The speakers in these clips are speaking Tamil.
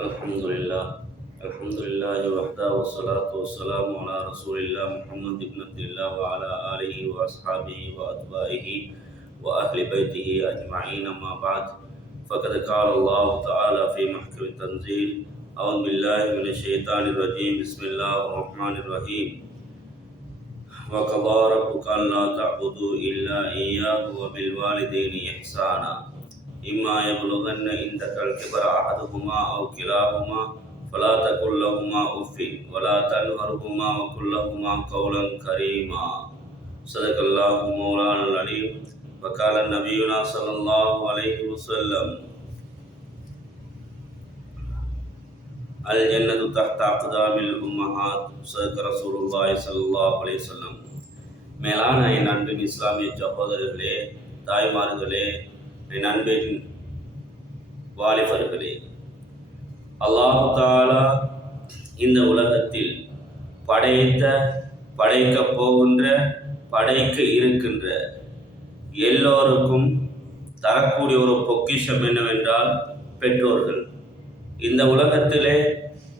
الحمد للہ الحمد للہ وحدہ وسلاۃ والسلام علی رسول اللہ محمد ابن عبداللہ وعلی آلہ و اصحابہ و اطباعہ و اہل بیتہ بعد۔ فقد قال اللہ تعالی فی محکم تنزیل اعوذ باللہ من الشیطان الرجیم، بسم اللہ الرحمن الرحیم۔ وقضى ربك ألا تعبدوا إلا إياه وبالوالدين إحسانا إما يبلغن عندك الكبر أحدهما أو كلاهما فلا تقل لهما أف ولا تنهرهما وقل لهما قولا كريما صدق الله مولانا العليم وقال نبينا صلى الله عليه وسلم الجنة تحت أقدام الأمهات صدق رسول الله صلى الله عليه وسلم மேலான என் அன்பின் இஸ்லாமிய சகோதரர்களே தாய்மார்களே என் அன்பின் வாலிபர்களே அல்லாஹாலா இந்த உலகத்தில் படைத்த படைக்கப் போகின்ற படைக்க இருக்கின்ற எல்லோருக்கும் தரக்கூடிய ஒரு பொக்கிஷம் என்னவென்றால் பெற்றோர்கள். இந்த உலகத்திலே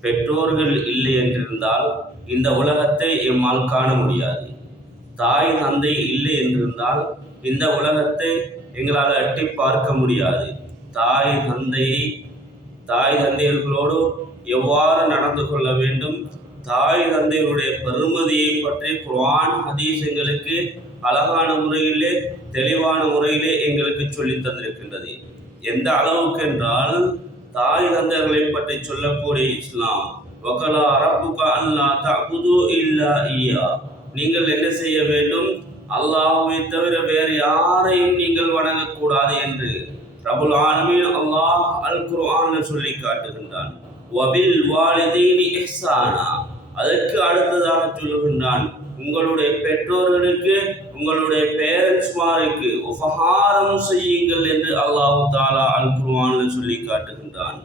பெற்றோர்கள் இல்லை என்றிருந்தால் இந்த உலகத்தை எம்மால் காண முடியாது. தாய் தந்தை இல்லை என்றிருந்தால் இந்த உலகத்தை எங்களால் அட்டி பார்க்க முடியாது. தாய் தந்தையை தாய் தந்தையர்களோடு எவ்வாறு நடந்து கொள்ள வேண்டும்? தாய் தந்தையுடைய பெருமதியை பற்றி குரான் ஹதீஸ் எங்களுக்கு அழகான முறையிலே தெளிவான முறையிலே எங்களுக்கு சொல்லித் தந்திருக்கின்றது. எந்த அளவுக்கு என்றால் தாய் தந்தைகளை பற்றி சொல்லக்கூடிய இஸ்லாம் ஒகலா ரப்புக அல்லா தகுது இல்லா ஈயா. நீங்கள் என்ன செய்ய வேண்டும்? அல்லாஹுவை தவிர வேறு யாரையும் நீங்கள் வணங்கக்கூடாது என்று ரபுல் ஆலமீன் அல்லாஹ் அல் குர்ஆனில் சொல்லி காட்டுகின்றான். வபில் வாலிதீனி இஹ்சானா. அதற்கு அடுத்ததாக சொல்லுகின்றான் உங்களுடைய பெற்றோர்களுக்கு உங்களுடைய பேரண்ட்ஸ்மாருக்கு உபகாரம் செய்யுங்கள் என்று அல்லாஹு தாலா அல் குர்ஆனில் சொல்லி காட்டுகின்றான்.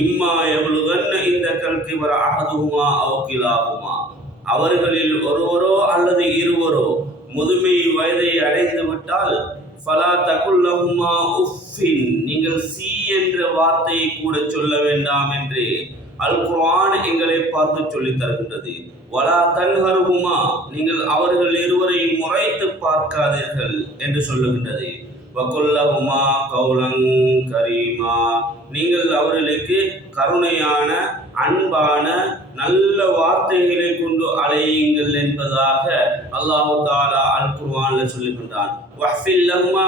இம்மா எவ்வளவு இந்த கல்கி வர அகதுமா அவுக்கிலாகுமா அவர்களில் ஒருவரோ அல்லது இருவரோ முதுமை வயதை அடைந்து விட்டால் ஃபலா தகுல்லஹுமா உஃபின் நீங்கள் சி என்ற வார்த்தையை கூட சொல்ல வேண்டாம் என்று அல் குர்ஆன் எங்களை பார்த்து சொல்லித் தருகின்றது. வலா தன்ஹருகுமா நீங்கள் அவர்கள் இருவரையும் முறைத்து பார்க்காதீர்கள் என்று சொல்லுகின்றது. வகுல்லஹுமா கௌலங் கரீமா. நீங்கள் அவர்களுக்கு கருணையான அன்பான நல்ல வார்த்தைகளை கொண்டு அலையுங்கள் என்பதாக அல்லாஹு தாலா அல் குர்ஆன்ல சொல்லுகின்றான். வஹ்ஃபில் ரஹ்மா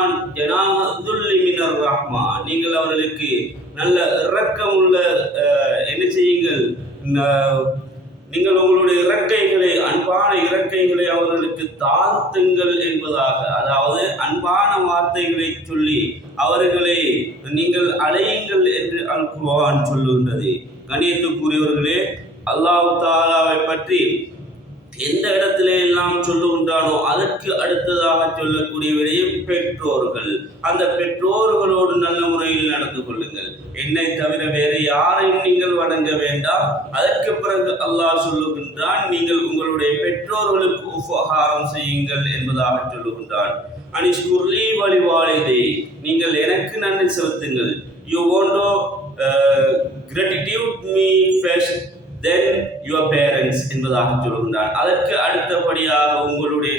நீங்கள் அவர்களுக்கு நல்ல இரக்கம் உள்ள என்ன செய்யுங்கள்? நீங்கள் உங்களுடைய இறக்கைகளை அன்பான இறக்கைகளை அவர்களுக்கு தாழ்த்துங்கள் என்பதாக அதாவது அன்பான வார்த்தைகளை சொல்லி அவர்களை நீங்கள் அலையுங்கள் என்று அல் குர்வான் சொல்லுகின்றது. கணியத்துக்குரியவர்களே அல்லாஹ் தாலாவை பற்றி எந்த இடத்திலே எல்லாம் சொல்லுகின்றானோ அதற்கு அடுத்ததாக சொல்லக்கூடிய பெற்றோர்கள். அந்த பெற்றோர்களோடு நல்ல முறையில் நடந்து கொள்ளுங்கள். என்னை தவிர வேறு யாரையும் நீங்கள் வணங்க வேண்டாம். அதற்கு பிறகு அல்லாஹ் சொல்லுகின்றான் நீங்கள் உங்களுடைய பெற்றோர்களுக்கு உபகாரம் செய்யுங்கள் என்பதாக சொல்லுகின்றான். அனிஷ்குர்லி வழிவாளிதே நீங்கள் எனக்கு நன்றி செலுத்துங்கள். You want gratitude me first then your parents என்பதாக சொல்கின்றார். அதற்கு அடுத்தபடியாக உங்களுடைய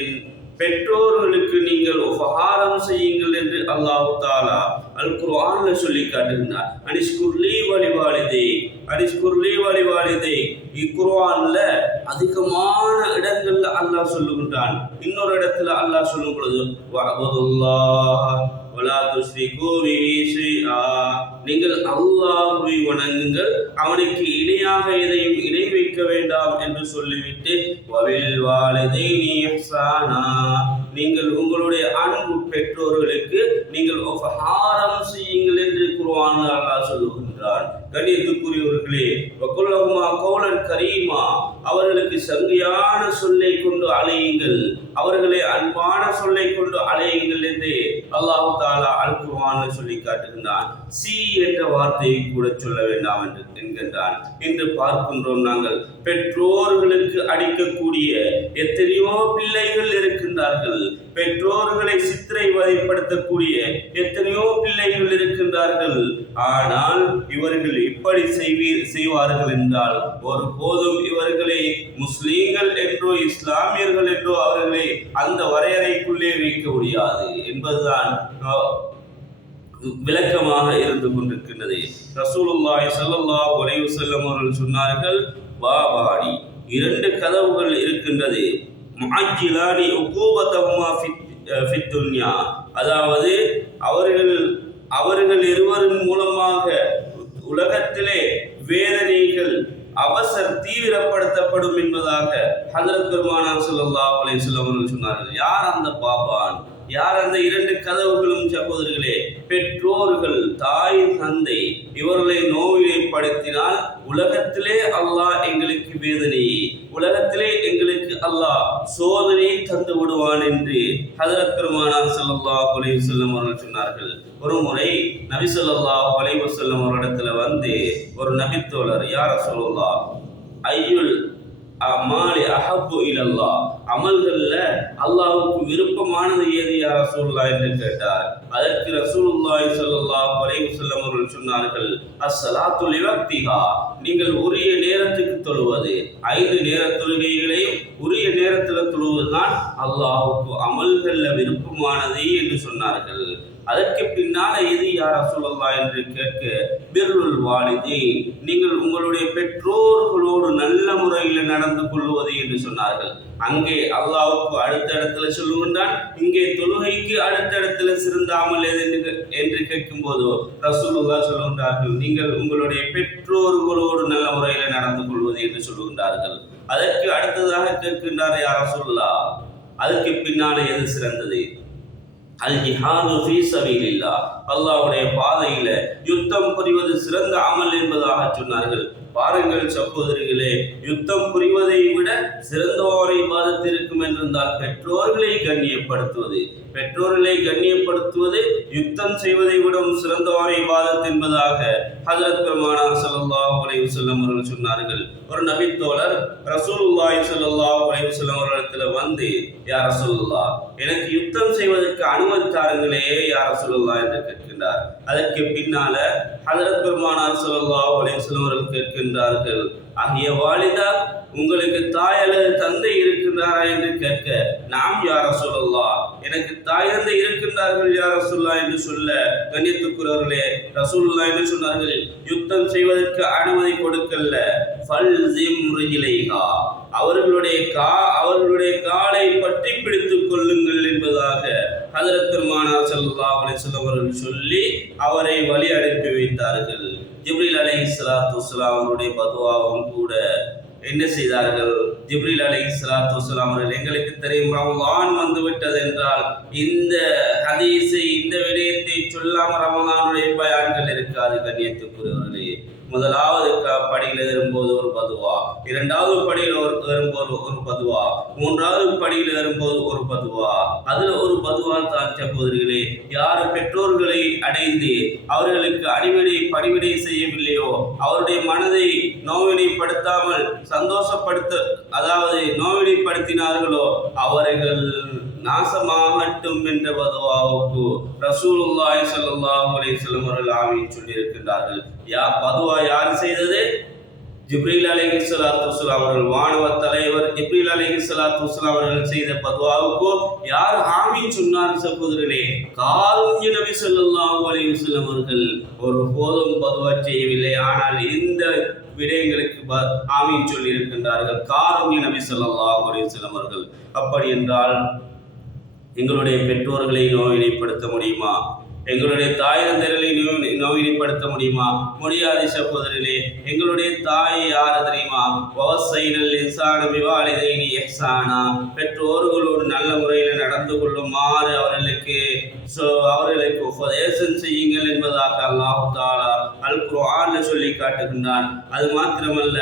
பெற்றோர்களுக்கு நீங்கள் உபகாரம் செய்யுங்கள் என்று அல்லாஹு தாலா அல் குர்ஆன்ல சொல்லி காட்டுகின்றார் அனிஷ்குர்லி வழிவாளிதே அனிஷ்குர்லி வழிவாளிதே இக்குர்ஆன்ல அதிகமான இடங்கள்ல அல்லாஹ் சொல்லுகின்றான். இன்னொரு இடத்துல அல்லாஹ் சொல்லும் பொழுது வஅபுதுல்லாஹ் வலா துஸ்ரிகு பிஹி ஷைஆ. நீங்கள் அல்லாஹுவை வணங்குங்கள். அவனுக்கு இணையாக எதையும் இணை வைக்க வேண்டாம் என்று சொல்லிவிட்டு நீங்கள் உங்களுடைய அன்பு பெற்றோர்களுக்கு நீங்கள் உபகாரம் செய்யுங்கள் என்று குருவான் அல்லாஹ் சொல்லுகின்றான். கண்ணியத்துக்குரியவர்களே வக்குல்லஹுமா கோலன் கரீமா. அவர்களுக்கு சங்கையான சொல்லை கொண்டு அலையுங்கள் அவர்களை அன்பான சொல்லை கொண்டு அலையுங்கள் என்று அல்லாஹு தாலா அல் குர்ஆன்ல சொல்லி காட்டுகின்றான் சி என்ற வார்த்தையை கூட சொல்ல வேண்டாம் என்று என்கின்றான். இன்று பார்க்கின்றோம் நாங்கள் பெற்றோர்களுக்கு அடிக்கக்கூடிய எத்தனையோ பிள்ளைகள் இருக்கின்றார்கள். பெற்றோர்களை சித்திரை வதைப்படுத்தக்கூடிய எத்தனையோ பிள்ளைகள் இருக்கின்றார்கள். ஆனால் இவர்கள் இப்படி செய்வீர் செய்வார்கள் என்றால் ஒருபோதும் இவர்களை முஸ்லீம்கள் என்றோ இஸ்லாமியர்கள் என்றோ அவர்களை அந்த வரையறைக்குள்ளே வைக்க முடியாது. என்பதுதான் விளக்கமாக இருந்து கொண்டிருக்கின்றது. ரசூலுல்லாஹி ஸல்லல்லாஹு அலைஹி வஸல்லம் அவர்கள் சொன்னார்கள் பாபாடி இரண்டு கதவுகள் இருக்கின்றது. முஅஜ்ஜிலானி உகூபத்தஹுமா ஃபித் துன்யா. அதாவது அவர்கள் அவர்கள் இருவரின் மூலமாக உலகத்திலே வேதனைகள் அவசர் தீவிரப்படுத்தப்படும் என்பதாக ஹதரத் பெருமானார் சொல்லல்லா அலைஹி வஸல்லம் அவர்கள் சொன்னார்கள். யார் அந்த பாபான் யார் அந்த இரண்டு கதவுகளும் சகோதரர்களே? பெற்றோர்கள் தாய் தந்தை இவர்களை நோயை படுத்தினால் உலகத்திலே அல்லாஹ் எங்களுக்கு வேதனை. உலகத்திலே எங்களுக்கு அல்லாஹ் சோதனையை தந்து விடுவான் என்று ஹதரத் பெருமானார் சல்லா அலைஹி செல்லும் அவர்கள் சொன்னார்கள். ஒரு முறை நபி சொல்லா அலைஹி செல்லும் அவரிடத்துல வந்து ஒரு நபித்தோழர் யார் சொல்லா ஐயுல் அமாலி அஹபு இலல்லா அமல்கள்ல அல்லாவுக்கு விருப்பமானது ஏது யார் ரசூல்லா என்று கேட்டார். அதற்கு ரசூலுல்லாஹி ஸல்லல்லாஹு அலைஹி வஸல்லம் அவர்கள் சொன்னார்கள் அஸ்ஸலாத்து லிவக்திஹா. நீங்கள் உரிய நேரத்துக்கு தொழுவது ஐந்து நேர தொழுகைகளையும் உரிய நேரத்தில் தொழுவதுதான் அல்லாஹ்வுக்கு அமல்கள்ல விருப்பமானது என்று சொன்னார்கள். அதற்கு பின்னால எது யார் ரசூலுல்லா என்று கேட்க பிர்ருல் வாலிதி நீங்கள் உங்களுடைய பெற்றோர்களோடு நல்ல முறையில் நடந்து கொள்வது என்று சொன்னார்கள். அங்கே அல்லாவுக்கு அடுத்த இடத்துல சொல்லுகின்றான் இங்கே தொழுகைக்கு அடுத்த இடத்துல சிறந்தாமல் எது? என்று என்று கேட்கும்போது ரசூலுல்லா சொல்லுகின்றார்கள் நீங்கள் உங்களுடைய பெற்றோர்களோடு நல்ல முறையில் நடந்து கொள்வது என்று சொல்லுகின்றார்கள். அதற்கு அடுத்ததாக கேட்கின்றார் யார் ரசூலுல்லா அதுக்கு பின்னாலே எது சிறந்தது? அல் ஜிஹாது ஃபீ சபீலில்லா அல்லாஹ்வுடைய பாதையில யுத்தம் புரிவது சிறந்த அமல் என்பதாக சொன்னார்கள். பாருங்கள் சகோதரிகளே யுத்தம் புரிவதை விட சிறந்தோரை பாதத்தில் இருக்கும் என்றிருந்தால் பெற்றோர்களை கண்ணியப்படுத்துவது. பெற்றோர்களை கண்ணியப்படுத்துவது யுத்தம் செய்வதை விடவும் சிறந்தோரை பாதத் என்பதாக ஹசரத் பெருமானார் சல்லா அலைஹி செல்லும் அவர்கள் சொன்னார்கள். ஒரு நபித்தோழர் ரசூலுல்லாய் ஸல்லல்லாஹு அலைஹி செல்லும் அவர்களிடத்துல வந்து யார் ரசூலுல்லா எனக்கு யுத்தம் செய்வதற்கு அனுமதி தாருங்களே யார் ரசூலுல்லாஹ் என்று கேட்கின்றார். அதற்கு பின்னால ஹதரத் பெருமானார் ஸல்லல்லாஹு அலைஹி அவர்கள் கேட்கின்றார்கள். ஆகிய வாலிதா உங்களுக்கு தாய் அல்லது தந்தை இருக்கின்றாரா என்று கேட்க நாம் யார சொல்லலாம் எனக்கு தாய் தந்தை இருக்கின்றார்கள் யார சொல்லா என்று சொல்ல கண்ணியத்துக்குரியவர்களே ரசூல்லா என்று சொன்னார்கள்? யுத்தம் செய்வதற்கு அனுமதி கொடுக்கல்ல. ஃபல்சிம் ரிஜிலைஹா. அவர்களுடைய கா அவர்களுடைய காலை பற்றி பிடித்துக் கொள்ளுங்கள் என்பதாக ஹதரத் பெருமானார் ஸல்லல்லாஹு அலி வஸல்லம் சொல்லி அவரை வழி அனுப்பி வைத்தார்கள். ஜிப்ரீல் இஸ்லாத்து வஸ்ஸலாம் அவருடைய பதுவாவும் கூட என்ன செய்தார்கள்? ஜிப்ரில் அலை இஸ்லாத்து வசலாம் அவர்கள் எங்களுக்கு தெரியும் ரமலான் வந்து விட்டது என்றால் இந்த ஹதீஸை இந்த விடயத்தை சொல்லாமல் ரமலானுடைய பயான்கள் இருக்காது கண்ணியத்துக்குரியவர்களே. முதலாவது படியில் ஏறும்போது ஒரு பதுவா. இரண்டாவது படியில் ஒரு ஏறும்போது ஒரு பதுவா. மூன்றாவது படியில் ஏறும்போது ஒரு பதுவா. அதில் ஒரு பதுவான் தான் சகோதரிகளே யார் பெற்றோர்களை அடைந்து அவர்களுக்கு அடிவிடை பணிவிடை செய்யவில்லையோ அவருடைய மனதை நோவினைப்படுத்தாமல் சந்தோஷப்படுத்த அதாவது நோவினைப்படுத்தினார்களோ அவர்கள் நாசமாகட்டும் என்ற பதுவாவுக்கு ரசூலுல்லாய் ஸல்லல்லாஹு அலைஹி வஸல்லம் அவர்கள் ஆமீன் சொல்லியிருக்கின்றார்கள். யா பதுவா யார் செய்தது? ஜிப்ரீல் அலிஹி சலாத்து வஸ்லாம் அவர்கள் வானவ தலைவர் ஜிப்ரீல் அலிஹி சலாத்து வஸ்லாம் அவர்கள் செய்த பதுவாவுக்கு யார் ஆமீன் சொன்னார்? சகோதரனே காருண்ய நபி ஸல்லல்லாஹு அலைஹி வஸல்லம் அவர்கள் ஒரு போதும் பதுவா செய்யவில்லை. ஆனால் இந்த விடயங்களுக்கு ப- ஆமீன் சொல்லி இருக்கின்றார்கள் காருண்ய நபி சொல்லாஹு அலைஹி வஸல்லம் அவர்கள். அப்படி என்றால் எங்களுடைய பெற்றோர்களை நோயினைப்படுத்த முடியுமா? எங்களுடைய தாய் தந்தைகளை நோய் நோயினைப்படுத்த முடியுமா? முடியாது சகோதரர்களே எங்களுடைய தாய் யார் தெரியுமா? வவசைனல் இன்சான விவாலிதைனி எஹ்சானா. பெற்றோர்களோடு நல்ல முறையில் நடந்து கொள்ளுமாறு அவர்களுக்கு ஸோ அவர்களுக்கு உபதேசம் செய்யுங்கள் என்பதாக அல்லாஹு தாலா அல் குர்ஆன்ல சொல்லி காட்டுகின்றான். அது மாத்திரமல்ல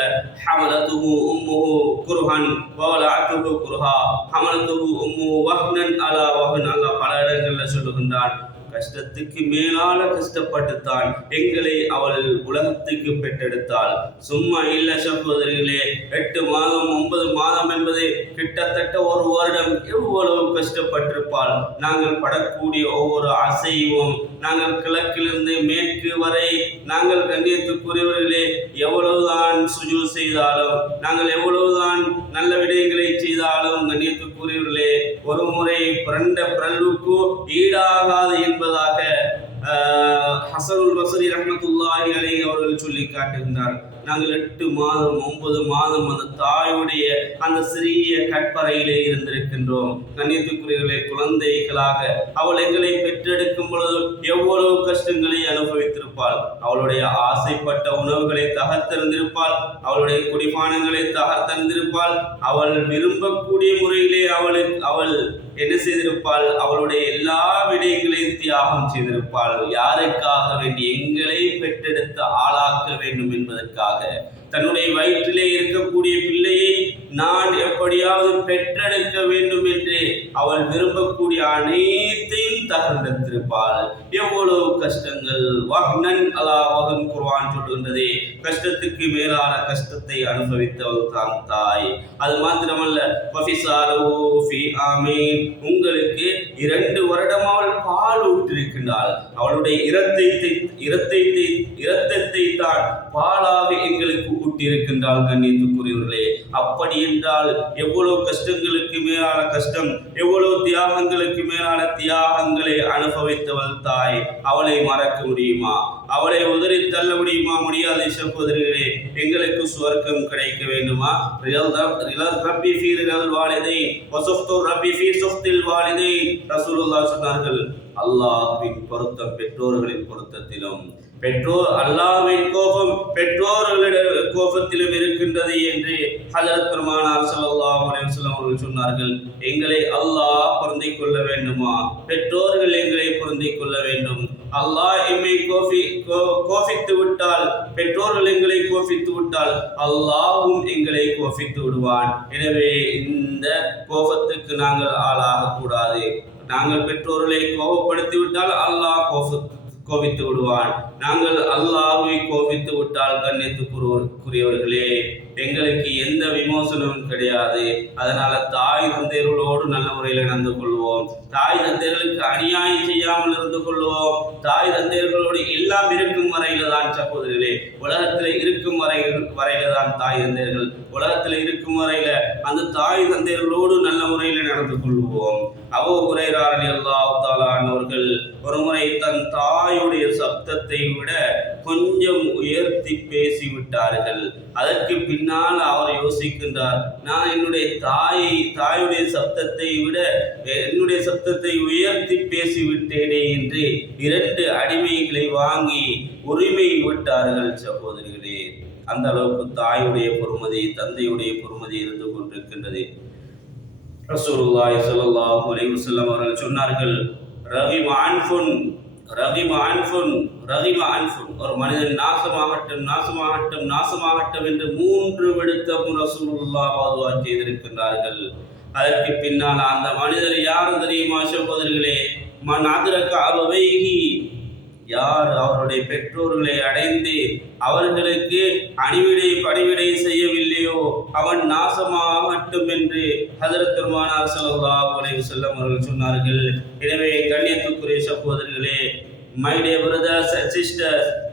ஹமலத்துஹு உம்முஹு குர்ஹன் வவலஅத்துஹு குர்ஹா ஹமலத்துஹு உம்முஹு வஹ்னன் அலா வஹ்ன் அல்லாஹ் பல இடங்கள்ல சொல்லுகின்றான். கஷ்டத்துக்கு மேலான கஷ்டப்பட்டுத்தான் எங்களை அவள் உலகத்துக்கு பெற்றெடுத்தாள். சும்மா இல்ல சகோதரிகளே எட்டு மாதம் ஒன்பது மாதம் என்பது கிட்டத்தட்ட ஒரு வருடம் எவ்வளவு கஷ்டப்பட்டிருப்பாள். நாங்கள் படக்கூடிய ஒவ்வொரு அசைவும் நாங்கள் கிழக்கிலிருந்து மேற்கு வரை நாங்கள் கண்ணியத்துக்குரியவர்களே எவ்வளவுதான் சுஜு செய்தாலும் நாங்கள் எவ்வளவு நல்ல விடயங்களை செய்தாலும் கண்ணியத்துக்குரியவர்களே ஒரு முறை பிறண்ட பிறல்வுக்கு ஈடாகாது என்பதாக ஆஹ், ஹசனுல் பசரி ரஹ்மத்துல்லாஹி அலைஹி அவர்கள் சொல்லி காட்டுகின்றார் நாங்கள் எட்டு மாதம் ஒன்பது மாதம் அந்த தாயுடைய அந்த சிறிய கற்பறையிலே இருந்திருக்கின்றோம். கண்ணியத்துக்குரியவர்களே குழந்தைகளாக அவள் எங்களை பெற்றெடுக்கும் பொழுது எவ்வளவு கஷ்டங்களை அனுபவித்திருப்பாள். அவளுடைய ஆசைப்பட்ட உணவுகளை தகர்த்திருந்திருப்பாள் அவளுடைய குடிபானங்களை தகர்த்திருந்திருப்பாள் அவள் விரும்பக்கூடிய முறையிலே அவளுக்கு அவள் என்ன செய்திருப்பாள்? அவளுடைய எல்லா விடயங்களையும் தியாகம் செய்திருப்பார்கள் யாருக்காக வேண்டி எங்களை பெற்றெடுத்து ஆளாக்க வேண்டும் என்பதற்காக தன்னுடைய வயிற்றிலே இருக்கக்கூடிய பிள்ளையை நான் எப்படியாவது பெற்றெடுக்க வேண்டும் என்று அவள் விரும்பக்கூடிய அனைத்தையும் தகர்ந்தெடுத்திருப்பாள். எவ்வளவு கஷ்டங்கள். வஹ்னன் அலா வஹன் குர்வான் சொல்கின்றதே கஷ்டத்துக்கு மேலான கஷ்டத்தை அனுபவித்தவள் தான் தாய். அது மாத்திரமல்ல ஆமீன். உங்களுக்கு இரண்டு வருடம் அவள் பால் ஊற்றிருக்கின்றாள். அவளுடைய இரத்தை இரத்தை இரத்தத்தை தான் பாலாக எங்களுக்கு ஊட்டியிருக்கின்றாள் கண்ணியத்துக்குரியவர்களே. அப்படி என்றால் எவ்வளவு கஷ்டங்களுக்கு மேலான கஷ்டம் எவ்வளவு தியாகங்களுக்கு மேலான தியாகங்களை அனுபவித்தவள் தாய். அவளை மறக்க முடியுமா? அவளை உதறி தள்ள முடியுமா? முடியாத சகோதரிகளே எங்களுக்கு சுவர்க்கம் கிடைக்க வேண்டுமா? ரப்பி ஃபீ வாலிதை ரப்பி சுஃப்தில் வாலிதை ரசூலுல்லாஹ் சொன்னார்கள் அல்லாஹ்வின் பொருத்தம் பெற்றோர்களின் பொருத்தத்திலும் பெற்றோர் அல்லாஹ்வின் கோபம் பெற்றோர்களிட கோபத்திலும் இருக்கின்றது என்று ஹஜரத் பெருமானார் ஸல்லல்லாஹு அலைஹி வஸல்லம் அவர்கள் சொன்னார்கள். எங்களை அல்லாஹ் பொருந்தி கொள்ள வேண்டுமா? பெற்றோர்கள் எங்களை பொருந்தி கொள்ள வேண்டும். அல்லாஹ் எம்மை கோபி கோ- கோபித்து விட்டால் பெற்றோர்கள் எங்களை கோபித்து விட்டால் அல்லாஹும் எங்களை கோபித்து விடுவான். எனவே இந்த கோபத்துக்கு நாங்கள் ஆளாகக்கூடாது. நாங்கள் பெற்றோர்களை கோபப்படுத்தி விட்டால் அல்லாஹ் கோபத்து கோபித்து விடுவான். நாங்கள் அல்லாஹுவை கோபித்து விட்டால் கண்ணியத்துக்குரியவர்களே எங்களுக்கு எந்த விமோசனமும் கிடையாது. அதனால தாய் தந்தையர்களோடு நல்ல முறையில் நடந்து கொள்வோம். தாய் தந்தையர்களுக்கு அநியாயம் செய்யாமல் இருந்து கொள்வோம். தாய் தந்தையர்களோடு எல்லாம் இருக்கும் வரையில தான் சகோதரிகளே உலகத்தில் இருக்கும் வரை வரையில தான் தாய் தந்தையர்கள். உலகத்தில் இருக்கும் வரையில அந்த தாய் தந்தையர்களோடு நல்ல முறையில் நடந்து கொள்வோம். அவ ஹுரைரா ரலியல்லாஹு அவர்கள் ஒருமுறை தன் தாயுடைய சப்தத்தை விட கொஞ்சம் உயர்த்தி பேசி விட்டார்கள் அதற்கு பின்னால் அவர் யோசிக்கின்றார் நான் என்னுடைய தாயை தாயுடைய சப்தத்தை விட என்னுடைய சப்தத்தை உயர்த்தி பேசிவிட்டேனே என்று இரண்டு அடிமைகளை வாங்கி உரிமை விட்டார்கள் சகோதரிகளே. அந்த அளவுக்கு தாயுடைய பொறுமதி தந்தையுடைய பொறுமதி இருந்து கொண்டிருக்கின்றது. ரசூலுல்லாஹி ஸல்லல்லாஹு அலைஹி வஸல்லம் அவர்கள் சொன்னார்கள் ரவி அன்ஃபுன் ரகிம அன்ஃபுன் ரகிம அன்ஃபுன் ஒரு மனிதன் நாசமாகட்டும் நாசமாகட்டும் நாசமாகட்டும் என்று மூன்று விடுத்தம் ரசூலுல்லாஹ் வாதுவா செய்திருக்கின்றார்கள். அதற்கு பின்னால் அந்த மனிதர் யார் தெரியுமா சகோதரிகளே? மன் அதிரக்க அபவைஹி. யார் அவருடைய பெற்றோர்களை அடைந்து அவர்களுக்கு அணிவிடை பணிவிடை செய்யவில்லையோ அவன் நாசமாகட்டும் என்று ஹதரத் பெருமானார் சல்லா உலக செல்லம் அவர்கள் சொன்னார்கள் எனவே கண்ணியத்துக்குரிய சகோதரர்களே my dear brothers and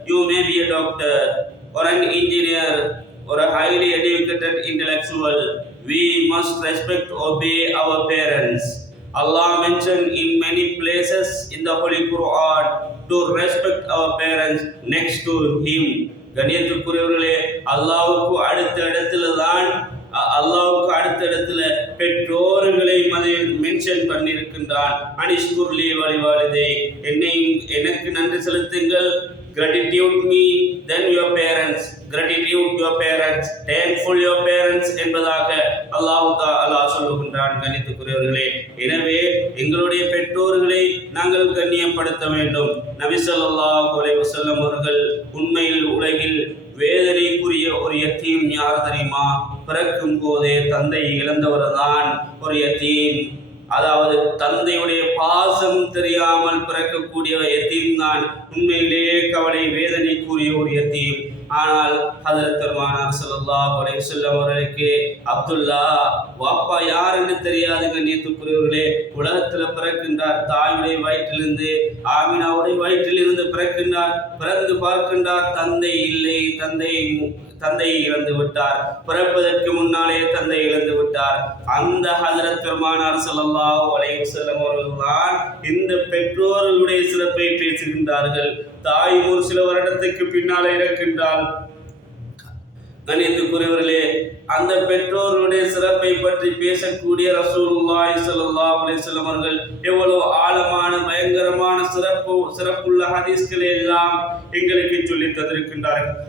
you may be a doctor ஒரு அண்ட் இன்ஜினியர் ஒரு highly educated intellectual we must respect our our Allah mention in in places in the the holy ought to respect our parents next to him கணியத்துக்குரியவர்களே அல்லாவுக்கு அடுத்த இடத்துல தான் அல்லாவுக்கு அடுத்த இடத்துல பெற்றோர்களை மென்ஷன் பண்ணியிருக்கின்றான். அனிஷ்குர்லி வழிவாழுதே என்னையும் எனக்கு நன்றி செலுத்துங்கள். Gratitude me then your parents gratitude your parents thankful your parents என்பதாக அல்லாஹ் அல்லாஹ் சொல்லுகின்றான் கணித்துக்குரியவர்களே. எனவே எங்களுடைய பெற்றோர்களை நாங்கள் கண்ணியப்படுத்த வேண்டும். நபி ஸல்லல்லாஹு அலைஹி அவர்கள் உண்மையில் உலகில் வேதனைக்குரிய ஒரு எத்தீம் யார் தெரியுமா? பிறக்கும் போதே தந்தை இழந்தவர் தான் ஒரு எத்தீம் அதாவது தந்தையுடைய பாசம் தெரியாமல் பிறக்கக்கூடிய நான் உண்மையிலேயே கவலை வேதனைக்குரிய ஒரு எத்தீம் ஆனால் ஹதரத் பெருமானார் ஸல்லல்லாஹு அலைஹி வஸல்லம் அவர்களுக்கு அப்துல்லா வாப்பா யார் என்று தெரியாது கண்ணியத்துக்குரியவர்களே. உலகத்துல பிறக்கின்றார் தாயுடைய வயிற்றிலிருந்து ஆமினாவுடைய வயிற்றிலிருந்து பிறக்கின்றார் பிறந்து பார்க்கின்றார். தந்தை இல்லை தந்தை தந்தையை தந்தை இழந்து விட்டார். பிறப்பதற்கு முன்னாலே தந்தை இழந்து விட்டார். அந்த ஹஜரத் பெருமானார் செல்லல்லா அலைஹி செல்லும் அவர்கள்தான் இந்த பெற்றோர்களுடைய சிறப்பை பேசுகின்றார்கள். தாய் ஒரு சில வருடத்துக்கு பின்னாலே இறக்கின்றால் கணியத்துக்குரியவர்களே அந்த பெற்றோர்களுடைய சிறப்பை பற்றி பேசக்கூடிய ரசூலுல்லாய் ஸல்லல்லாஹு அலைஹி அவர்கள் எவ்வளவு ஆழமான பயங்கரமான சிறப்பு சிறப்புள்ள ஹதீஸ்களை எல்லாம் எங்களுக்கு சொல்லி தந்திருக்கின்றார்கள்.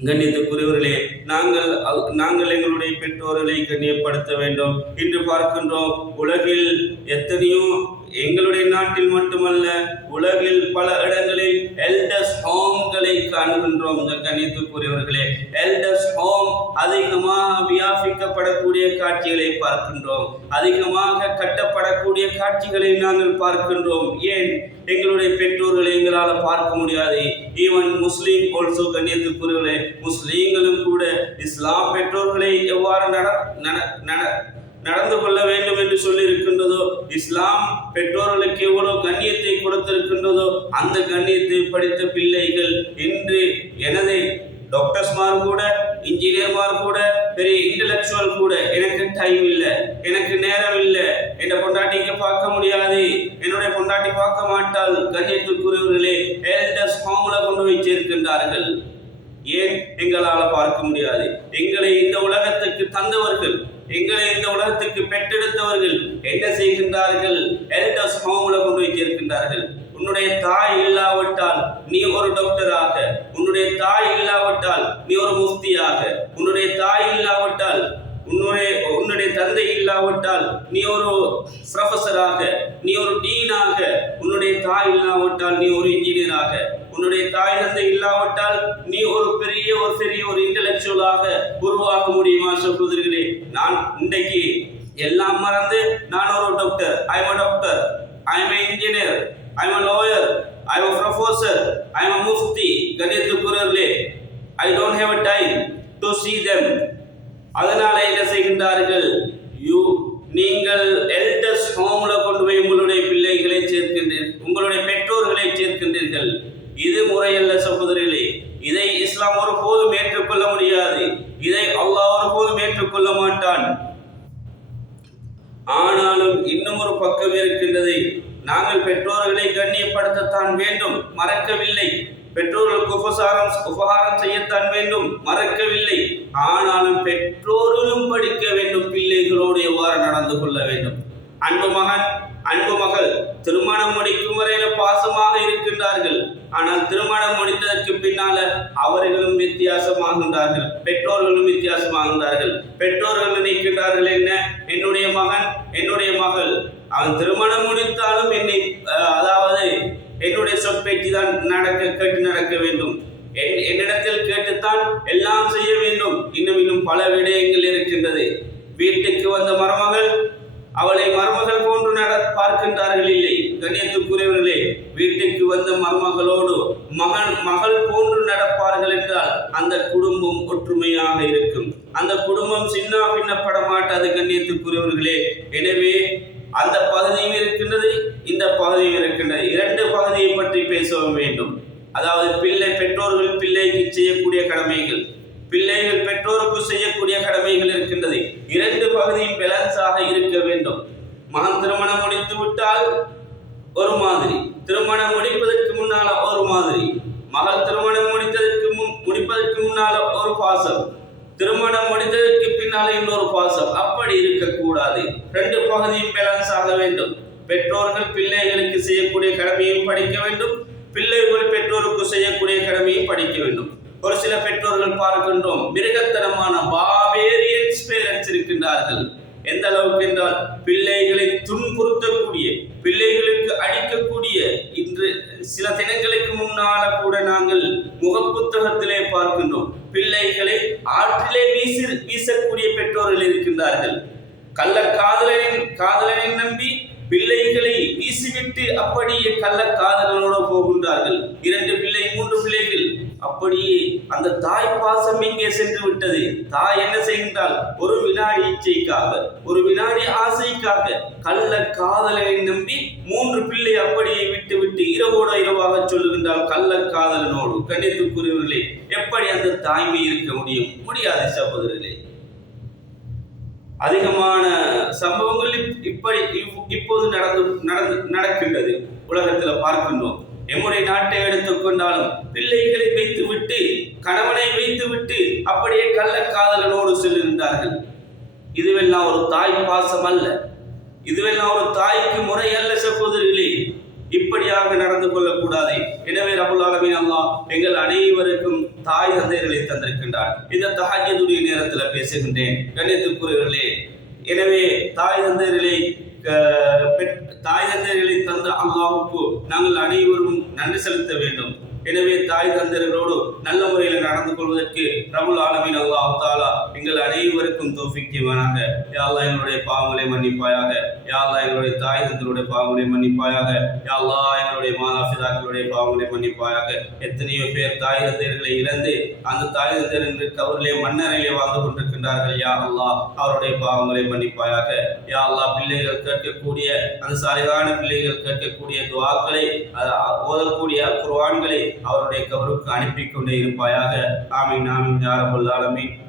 கண்ணியத்துக்குரியவர்களே நாங்கள் நாங்கள் எங்களுடைய பெற்றோர்களை கண்ணியப்படுத்த வேண்டும். இன்று பார்க்கின்றோம் உலகில் எத்தனையோ எங்களுடைய நாட்டில் மட்டுமல்ல உலகில் பல இடங்களில் எல்டர்ஸ் ஹோம்களை காண்கின்றோம் இந்த கண்ணியத்துக்குரியவர்களே எல்டர்ஸ் ஹோம் அதிகமாக வியாபிக்கப்படக்கூடிய காட்சிகளை பார்க்கின்றோம். அதிகமாக கட்டப்படக்கூடிய காட்சிகளை நாங்கள் பார்க்கின்றோம். ஏன்? எங்களுடைய பெற்றோர்களை எங்களால் பார்க்க முடியாது. ஈவன் முஸ்லீம் ஆல்சோ கண்ணியத்துக்குரியவர்களே முஸ்லீம்களும் கூட இஸ்லாம் பெற்றோர்களை எவ்வாறு நட- நட- நடந்து கொள்ள வேண்டும் என்று சொல்லி இருக்கின்றதோ இஸ்லாம் பெற்றோர்களுக்கு எவ்வளவு கண்ணியத்தை கொடுத்திருக்கின்றதோ அந்த கண்ணியத்தை படித்த பிள்ளைகள் இன்று எனது டாக்டர்ஸ்மார் கூட இன்ஜினியர்மார் கூட பெரிய இன்டலெக்சுவல் கூட எனக்கு டைம் இல்லை எனக்கு நேரம் இல்லை என் பொண்டாட்டிக்கு பார்க்க முடியாது என்னுடைய பொண்டாட்டி பார்க்க மாட்டாள் கண்ணியத்துக்குரியவர்களே எல்டர்ஸ் ஹோம்ல கொண்டு போய் ஏன்? எங்களால் பார்க்க முடியாது. எங்களை இந்த உலகத்துக்கு தந்தவர்கள் எங்களை இந்த உலகத்துக்கு பெற்றெடுத்தவர்கள் என்ன செய்கின்றார்கள்? எல்டர்ஸ் ஹோம்ல கொண்டு போய் சேர்க்கின்றார்கள். உன்னுடைய தாய் இல்லாவிட்டால் நீ ஒரு டாக்டராக. உன்னுடைய தாய் இல்லாவிட்டால் நீ ஒரு முஃப்தியாக. உன்னுடைய தாய் இல்லாவிட்டால் உன்னுடைய உன்னுடைய தந்தை இல்லாவிட்டால் நீ ஒரு ப்ரொஃபஸராக நீ ஒரு டீனாக உன்னுடைய தாய் இல்லாவிட்டால் நீ ஒரு இன்ஜினியராக உன்னுடைய தாய் தந்தை இல்லாவிட்டால் நீ ஒரு பெரிய ஒரு பெரிய ஒரு இன்டலெக்சுவலாக உருவாக்க முடியுமா? சகோதரிகளே நான் இன்றைக்கு எல்லாம் மறந்து நான் ஒரு doctor I am doctor I am engineer I am lawyer I am professor I am Mufti கணியத்துக்குரியவர்களே I don't have a time to see them அதனால என்ன செய்கின்றார்கள்? யூ நீங்கள் எல்டர்ஸ் ஹோம்ல கொண்டு போய் உங்களுடைய பிள்ளைகளை சேர்க்கின்றீர்கள் உங்களுடைய பெற்றோர்களை சேர்க்கின்றீர்கள் இது முறையல்ல சகோதரிகளே இதை இஸ்லாம் ஒருபோதும் ஏற்றுக்கொள்ள முடியாது இதை அல்லாஹ் ஒருபோதும் ஏற்றுக்கொள்ள மாட்டான் ஆனாலும் இன்னும் ஒரு பக்கம் இருக்கின்றது நாங்கள் பெற்றோர்களை கண்ணியப்படுத்தத்தான் வேண்டும் மறக்கவில்லை பெற்றோர்களுக்கு உபசாரம் உபகாரம் செய்யத்தான் வேண்டும் மறக்கவில்லை ஆனாலும் பெற்றோர்களும் படிக்க வேண்டும் பிள்ளைகளோடு எவ்வாறு நடந்து கொள்ள வேண்டும் அன்பு மகன் அன்பு மகள் திருமணம் முடிக்கும் வரையில பாசமாக இருக்கின்றார்கள் ஆனால் திருமணம் முடித்ததற்கு பின்னால அவர்களும் வித்தியாசமாகின்றார்கள் வித்தியாசமாக இருந்தார்கள். பெற்றோர்கள் நினைக்கின்றார்கள் என்ன? என்னுடைய மகன் என்னுடைய மகள். அவன் திருமணம் முடித்தாலும் என்னை அதாவது என்னுடைய சொற்பேச்சு தான் நடக்க கேட்டு நடக்க வேண்டும். என்- என்னிடத்தில் கேட்டுத்தான் எல்லாம் செய்ய வேண்டும். இன்னும் இன்னும் பல விடயங்கள் இருக்கின்றது. வீட்டுக்கு வந்த மருமகள் அவளை மருமகள் போன்று நட பார்க்கின்றார்கள் இல்லை. கண்ணியத்துக்குரியவர்களே வீட்டுக்கு வந்த மருமகளோடு மகன் மகள் போன்று நடப்பார்கள் என்றால் அந்த குடும்பம் ஒற்றுமையாக இருக்கும். அந்த குடும்பம் சின்ன பின்னப்பட மாட்டாது கண்ணியத்துக்குரியவர்களே எனவே அந்த பகுதியும் இருக்கின்றது இந்த பகுதியும் இருக்கின்றது. இரண்டு பகுதியை பற்றி பேச வேண்டும். அதாவது பிள்ளை பெற்றோர்கள் பிள்ளைக்கு செய்யக்கூடிய கடமைகள். பிள்ளைகள் பெற்றோருக்கு செய்யக்கூடிய கடமைகள் இருக்கின்றது. இரண்டு பகுதியும் பேலன்ஸாக இருக்க வேண்டும். மகன் திருமணம் முடித்து விட்டால் ஒரு மாதிரி. திருமணம் முடிப்பதற்கு முன்னால ஒரு மாதிரி. மகள் திருமணம் முடித்ததற்கு முன் முடிப்பதற்கு முன்னால ஒரு பாசம் திருமணம் முடித்ததற்கு பின்னால இன்னொரு பாசம் அப்படி இருக்கக்கூடாது. ரெண்டு பகுதியும் பேலன்ஸ் ஆக வேண்டும். பெற்றோர்கள் பிள்ளைகளுக்கு செய்யக்கூடிய கடமையும் படிக்க வேண்டும். பிள்ளைகள் பெற்றோருக்கு செய்யக்கூடிய கடமையும் படிக்க வேண்டும். ஒரு சில பெற்றோர்கள் பார்க்கின்றோம். மிருகத்தனமான பாபேரியன்ஸ் பேரண்ட்ஸ் இருக்கின்றார்கள். எந்த அளவுக்கு என்றால் பிள்ளைகளை துன்புறுத்தக்கூடிய பிள்ளைகளுக்கு அடிக்கக்கூடிய இன்று சில தினங்களுக்கு முன்னால கூட நாங்கள் முகப்புத்தகத்திலே பார்க்கின்றோம். பிள்ளைகளை ஆற்றிலே வீசி வீசக்கூடிய பெற்றோர்கள் இருக்கின்றார்கள். கள்ள காதலனின் காதலனை நம்பி பிள்ளைகளை வீசிவிட்டு அப்படியே கள்ளக்காதலனோடு போகின்றார்கள் இரண்டு பிள்ளை மூன்று பிள்ளைகள் அப்படியே அந்த தாய் பாசம் எங்கே சென்று விட்டது தாய் என்ன ஒரு வினாடி இச்சைக்காக ஒரு வினாடி ஆசைக்காக கள்ள காதலனை நம்பி மூன்று பிள்ளை அப்படியே விட்டு விட்டு இரவோட இரவாக சொல்லுகின்றால் கள்ள காதலனோடு. கண்ணியத்துக்குரியவர்களே எப்படி அந்த தாய்மை இருக்க முடியும்? முடியாது சகோதரர்களே. அதிகமான சம்பவங்கள் இப்படி இவ்- இப்போது நடந்து நடந்து நடக்கின்றது. உலகத்துல பார்க்கின்றோம். எம்முடைய நாட்டை எடுத்துக்கொண்டாலும் பிள்ளைகளை வைத்துவிட்டு கணவனை வைத்துவிட்டு அப்படியே கள்ள காதலனோடு செல்லுகின்றார்கள் இதுவெல்லாம் ஒரு தாய் பாசம் அல்ல. இதுவெல்லாம் ஒரு தாய்க்கு முறை அல்ல சகோதரிகளே. இப்படியாக நடந்து கொள்ளக்கூடாது. எனவே ரபுல் ஆலமீன் எங்கள் அனைவருக்கும் தாய் தந்தைகளை தந்திருக்கின்றார். இந்த தஹஜ்ஜுடைய நேரத்தில் பேசுகின்றேன். கண்ணியத்துக்குரியவர்களே எனவே தாய் தந்தைகளை பெற்- தாய் தந்தைகளை தந்த அல்லாவுக்கு நாங்கள் அனைவரும் நன்றி செலுத்த வேண்டும். எனவே தாய் தந்தையர்களோடு நல்ல முறையில் நடந்து கொள்வதற்கு ரபுல் ஆலமின் அல்லாஹ் தாலா எங்கள் அனைவருக்கும் தோஃபிக்கு வேணாங்க யாழ்லா என்னுடைய பாவங்களை மன்னிப்பாயாக. யாழ்லா எங்களுடைய தாய் தந்தருடைய பாவங்களை மன்னிப்பாயாக. யாழ்லா எங்களுடைய மாதா பிதாக்களுடைய பாவங்களை மன்னிப்பாயாக. எத்தனையோ பேர் தாய் தந்தையர்களை இழந்து அந்த தாய் தந்தையர் என்று கவரிலே மன்னரையிலே வாழ்ந்து கொண்டிருக்கின்றார்கள். யா அல்லா அவருடைய பாவங்களை மன்னிப்பாயாக. யா அல்லா பிள்ளைகள் கேட்கக்கூடிய அந்த சாரிதான பிள்ளைகள் கேட்கக்கூடிய துவாக்களை அது ஓதக்கூடிய அவருடைய கவருக்கு அனுப்பி கொண்டே இருப்பாயாக. ஆமீன் ஆமீன் யா